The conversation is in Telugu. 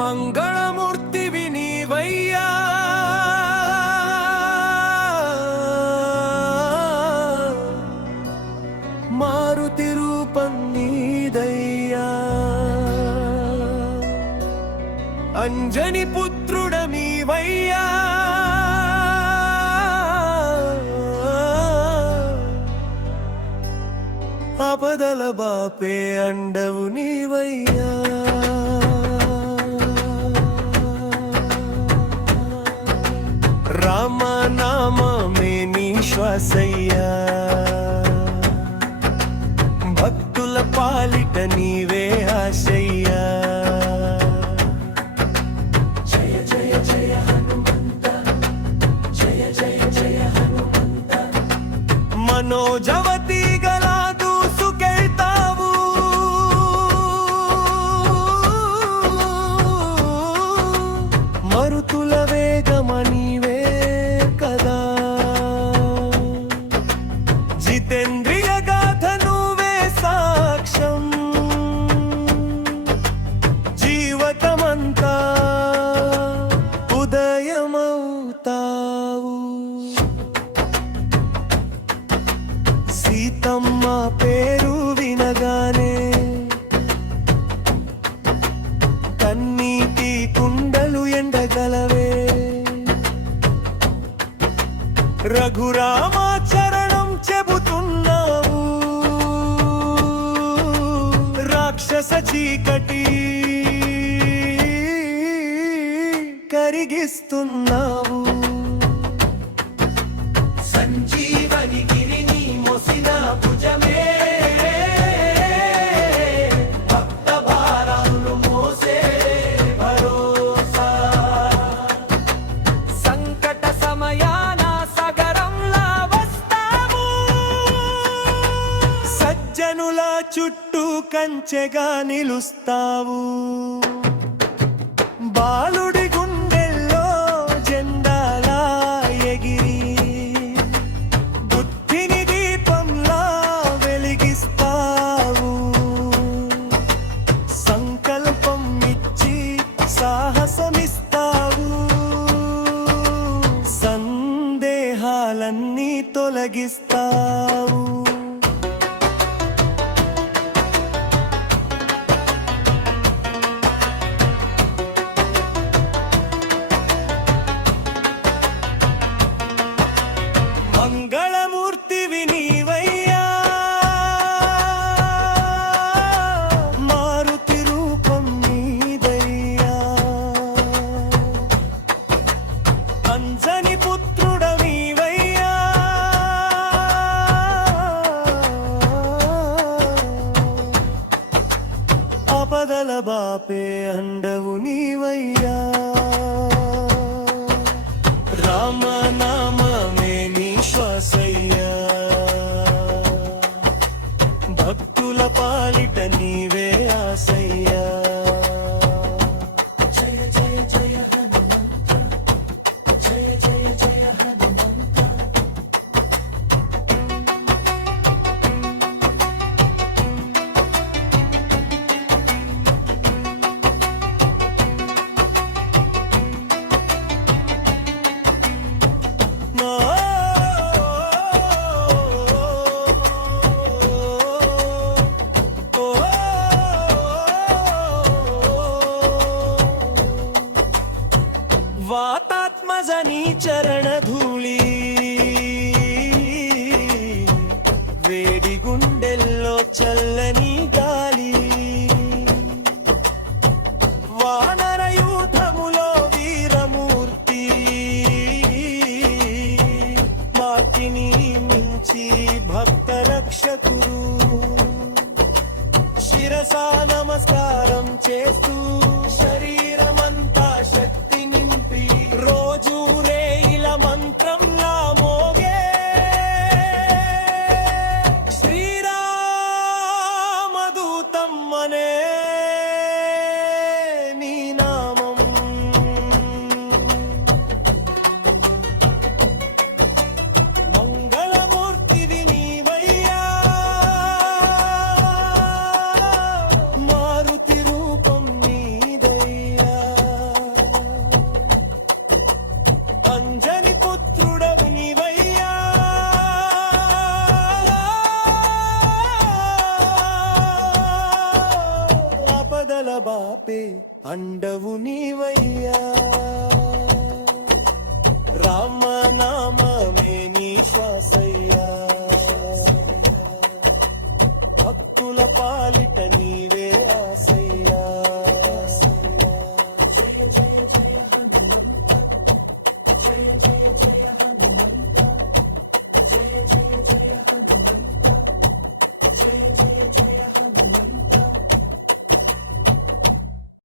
మంగళమూర్తివి నీవయ్యా, మారుతి రూపం నీదయ్యా, అంజని పుత్రుడ నీవయ్యా, ఆపదల బాపే అండవు నీవయ్యా, రామనామమే నీ శ్వాసయ్యా, భక్తుల పాలిట నీవే ఆశయ్యా, జయ జయ జయ హనుమంత, జయ జయ జయ హనుమంత, మనోజవతి గలా దూసుకెళ్తావు, మరుతుల వేగమనివే కదా, జితేంద్రియ గాథ నువ్వే సాక్ష్యం, జీవితమంతా ఉదయమవుతావు, సీతమ్మ పేరు వినగానే కన్నీటి కుండలు ఎండగలవే, రఘురామాచరణం చెబుతున్నావు, రాక్షస చీకటి కరిగిస్తున్నావు, సంజీవని గిరిని మోసిన భుజమే, భక్త భారాలను మోసే భరోసా, సంకట సమయాన సగరంలా వస్తావు, సజ్జనుల చుట్టూ కంచెగా నిలుస్తావు, బాలుడి గుండెల్లో జెండాలా ఎగిరి బుద్ధిని దీపంలా వెలిగిస్తావు, సంకల్పం ఇచ్చి సాహసమిస్తావు, సందేహాలన్నీ తొలగిస్తావు, మంగళమూర్తివి నీవయ్యా, మారుతి రూపం నీదయ్యా, అంజని పుత్రుడ నీవయ్యా, ఆపదల బాపే అండవు నీవయ్యా, రామనామమే నీ శ్వాసయ్యా, భక్తుల పాలిట నీవే ఆశయ్యా, జయ జయ జయ హనుమంత, జయ జయ జయ హనుమంత, వాతాత్మజని చరణ ధూళి వేడి గుండెల్లో చల్లని గాలి, వానర యూథములో వీరమూర్తి, మాటిని మించి భక్త రక్షకుడు, శిరసా నమస్కారం చేస్తూ శరీరమంతా శక్తి నింపి రోజు రేయిల మంత్రంలా మోగే, శ్రీరామదూతం అనే నీ నామం, మంగళమూర్తివి నీవయ్యా, మారుతి రూపం నీదయ్యా, కాపే అండవు నీవయ్యా